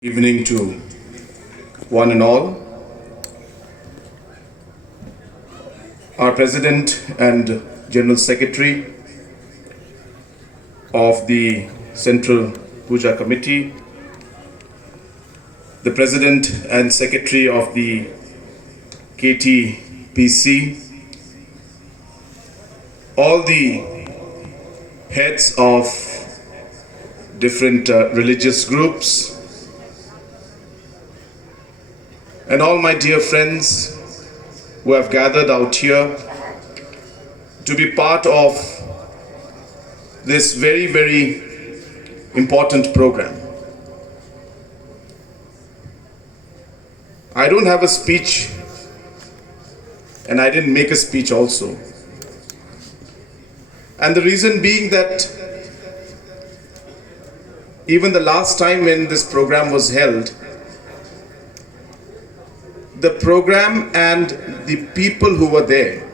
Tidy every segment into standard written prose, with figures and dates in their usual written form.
Evening to one and all. Our President and General Secretary of the Central Puja Committee, the President and Secretary of the KTPC, all the heads of different religious groups, and all my dear friends who have gathered out here to be part of this very, very important program. I don't have a speech, and I didn't make a speech also. And the reason being that even the last time when this program was held, the program and the people who were there,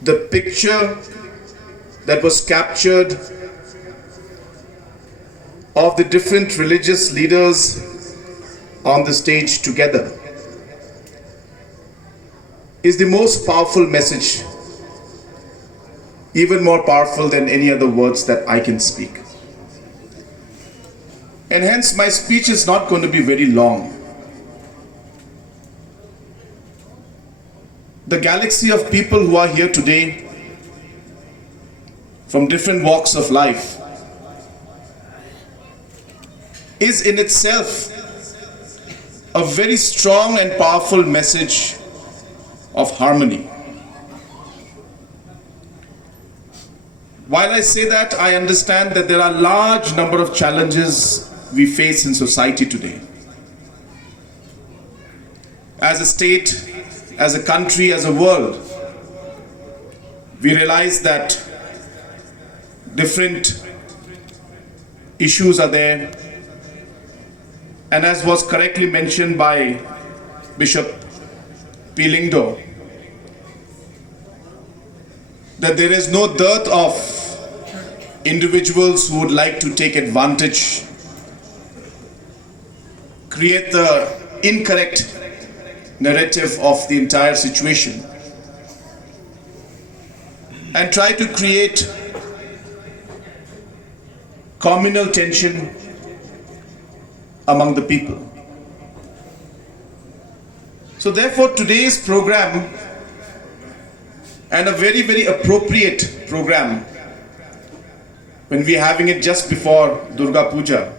the picture that was captured of the different religious leaders on the stage together is the most powerful message, even more powerful than any other words that I can speak. And hence my speech is not going to be very long. The galaxy of people who are here today from different walks of life is in itself a very strong and powerful message of harmony. While I say that, I understand that there are a large number of challenges we face in society today. As a state, as a country, as a world, we realize that different issues are there. And as was correctly mentioned by Bishop P. Lingdo, that there is no dearth of individuals who would like to take advantage, create the incorrect narrative of the entire situation, and try to create communal tension among the people. So therefore today's program, and a very, very appropriate program when we are having it just before Durga Puja,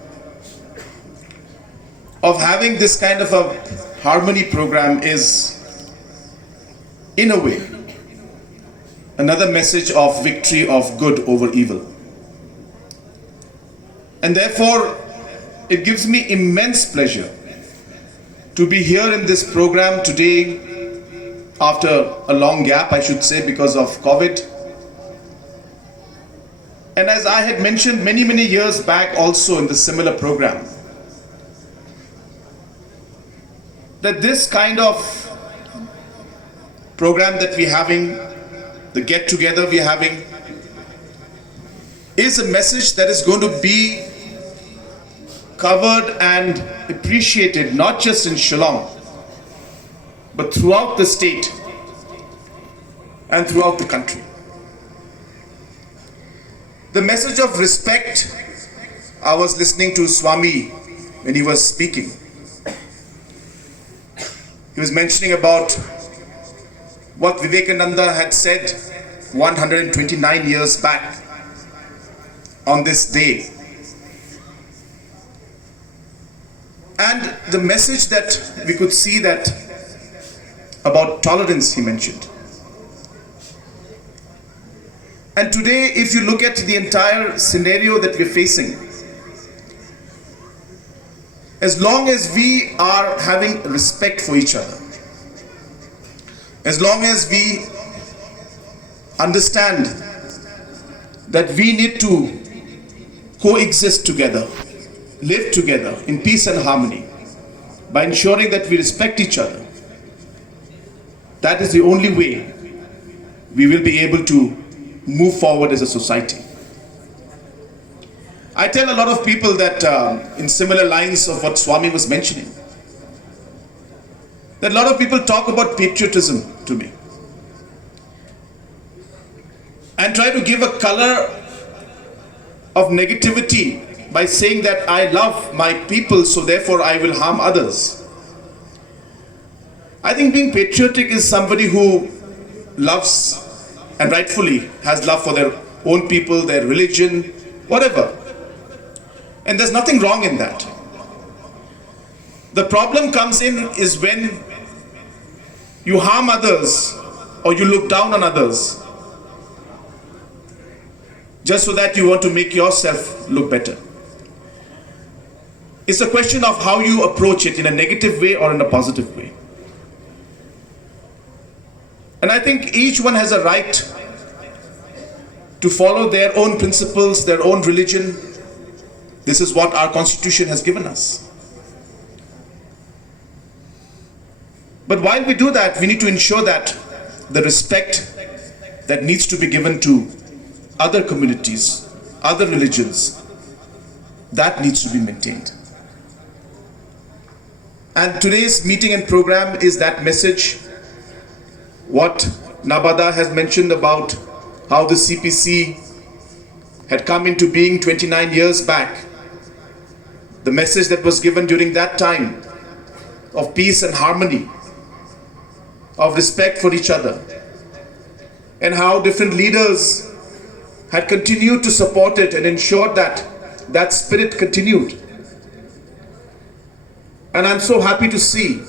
of having this kind of a harmony program, is in a way another message of victory of good over evil. And therefore it gives me immense pleasure to be here in this program today after a long gap, I should say, because of COVID. And as I had mentioned many, many years back also in the similar program, that this kind of program that we're having, the get together we're having, is a message that is going to be covered and appreciated not just in Shillong, but throughout the state and throughout the country. The message of respect, I was listening to Swami when he was speaking. He was mentioning about what Vivekananda had said 129 years back on this day. And the message that we could see that about tolerance he mentioned. And today, if you look at the entire scenario that we're facing, as long as we are having respect for each other, as long as we understand that we need to coexist together, live together in peace and harmony, by ensuring that we respect each other, that is the only way we will be able to move forward as a society. I tell a lot of people that in similar lines of what Swami was mentioning, that a lot of people talk about patriotism to me and try to give a color of negativity by saying that I love my people, so therefore I will harm others. I think being patriotic is somebody who loves and rightfully has love for their own people, their religion, whatever. And there's nothing wrong in that. The problem comes in is when you harm others or you look down on others just so that you want to make yourself look better. It's a question of how you approach it, in a negative way or in a positive way. And I think each one has a right to follow their own principles, their own religion. This is what our Constitution has given us. But while we do that, we need to ensure that the respect that needs to be given to other communities, other religions, that needs to be maintained. And today's meeting and program is that message. What Nabada has mentioned about how the CPC had come into being 29 years back, the message that was given during that time of peace and harmony, of respect for each other, and how different leaders had continued to support it and ensured that that spirit continued. And I'm so happy to see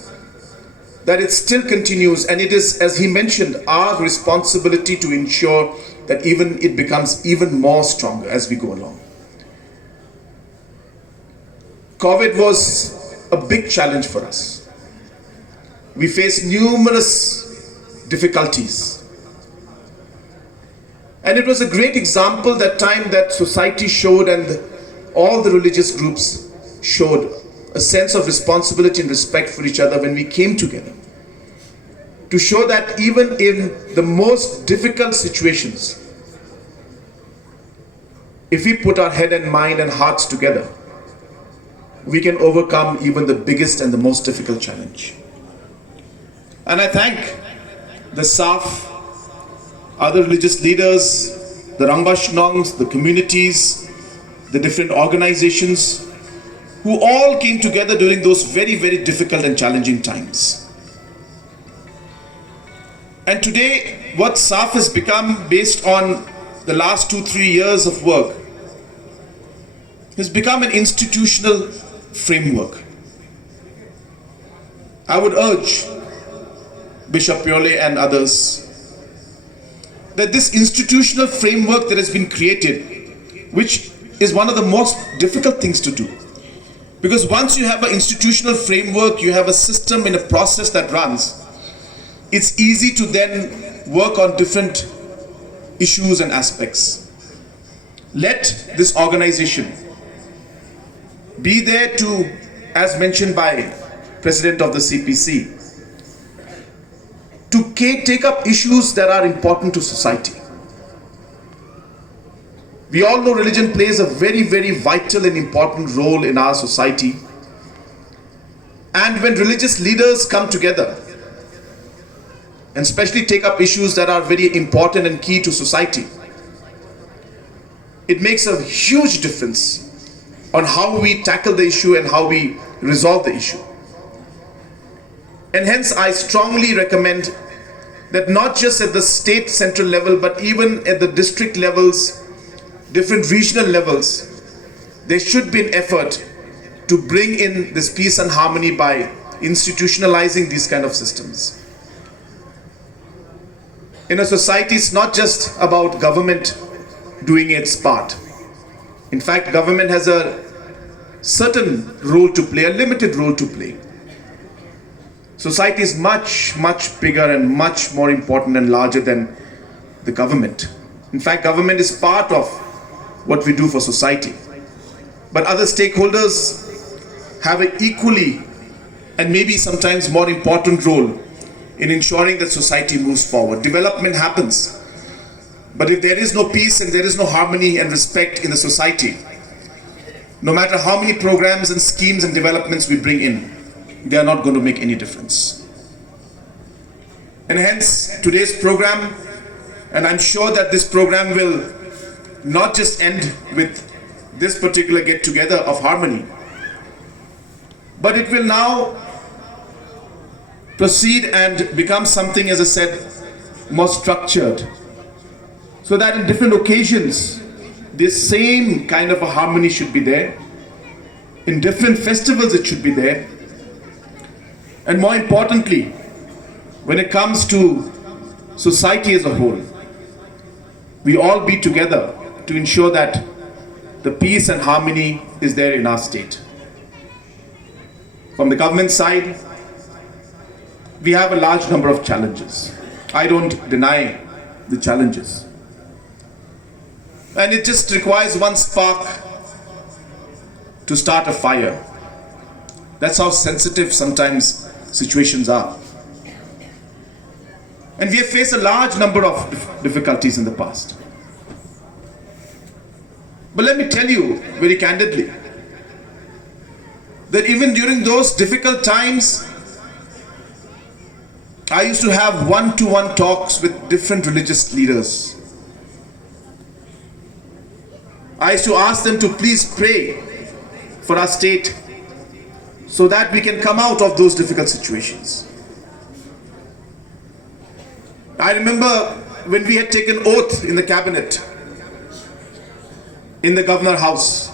that it still continues, and it is, as he mentioned, our responsibility to ensure that even it becomes even more stronger as we go along. COVID was a big challenge for us. We faced numerous difficulties. And it was a great example that time that society showed, and all the religious groups showed a sense of responsibility and respect for each other when we came together, to show that even in the most difficult situations, if we put our head and mind and hearts together, we can overcome even the biggest and the most difficult challenge. And I thank the SAF, other religious leaders, the Rangbashnongs, the communities, the different organizations, who all came together during those very, very difficult and challenging times. And today, what SAF has become, based on the last 2-3 years of work, has become an institutional framework. I would urge Bishop Piole and others that this institutional framework that has been created, which is one of the most difficult things to do, because once you have an institutional framework, you have a system and a process that runs, it's easy to then work on different issues and aspects. Let this organization be there to, as mentioned by President of the CPC, to take up issues that are important to society. We all know religion plays a very, very vital and important role in our society. And when religious leaders come together and especially take up issues that are very important and key to society, it makes a huge difference on how we tackle the issue and how we resolve the issue. And hence I strongly recommend that not just at the state central level, but even at the district levels, different regional levels, there should be an effort to bring in this peace and harmony by institutionalizing these kind of systems. In a society, it's not just about government doing its part. In fact, government has a certain role to play, a limited role to play. Society is much, much bigger and much more important and larger than the government. In fact, government is part of what we do for society. But other stakeholders have an equally and maybe sometimes more important role in ensuring that society moves forward. Development happens. But if there is no peace and there is no harmony and respect in the society, no matter how many programs and schemes and developments we bring in, they are not going to make any difference. And hence today's program, and I'm sure that this program will not just end with this particular get together of harmony, but it will now proceed and become something, as I said, more structured, so that in different occasions this same kind of a harmony should be there. In different festivals it should be there. And more importantly, when it comes to society as a whole, we all be together to ensure that the peace and harmony is there in our state. From the government side, we have a large number of challenges. I don't deny the challenges. And it just requires one spark to start a fire. That's how sensitive sometimes situations are. And we have faced a large number of difficulties in the past. But let me tell you very candidly that even during those difficult times, I used to have one-to-one talks with different religious leaders. I used to ask them to please pray for our state so that we can come out of those difficult situations. I remember when we had taken oath in the cabinet, in the governor house,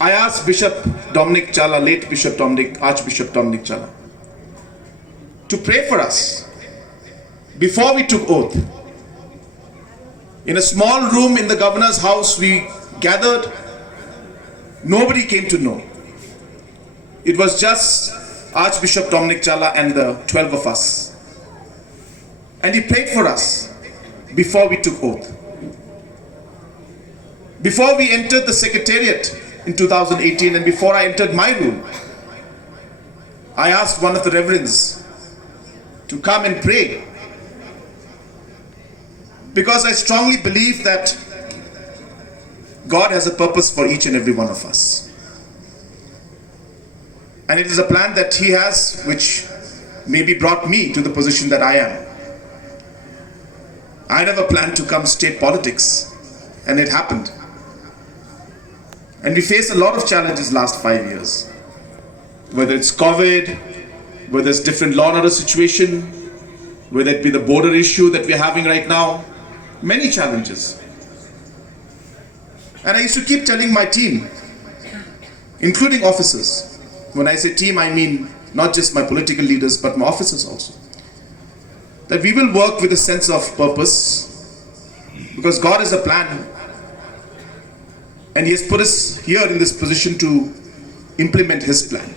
I asked Bishop Dominic Challa, late Bishop Dominic, Archbishop Dominic Challa, to pray for us before we took oath. In a small room in the governor's house, we gathered. Nobody came to know. It was just Archbishop Dominic Challa and the 12 of us. And he prayed for us before we took oath. Before we entered the secretariat in 2018 and before I entered my room, I asked one of the reverends to come and pray, because I strongly believe that God has a purpose for each and every one of us. And it is a plan that He has which maybe brought me to the position that I am. I never planned to come state politics, and it happened. And we faced a lot of challenges last 5 years. Whether it's COVID, whether it's different law and order situation, whether it be the border issue that we're having right now, many challenges. And I used to keep telling my team, including officers, when I say team, I mean not just my political leaders, but my officers also, that we will work with a sense of purpose, because God has a plan, and He has put us here in this position to implement His plan.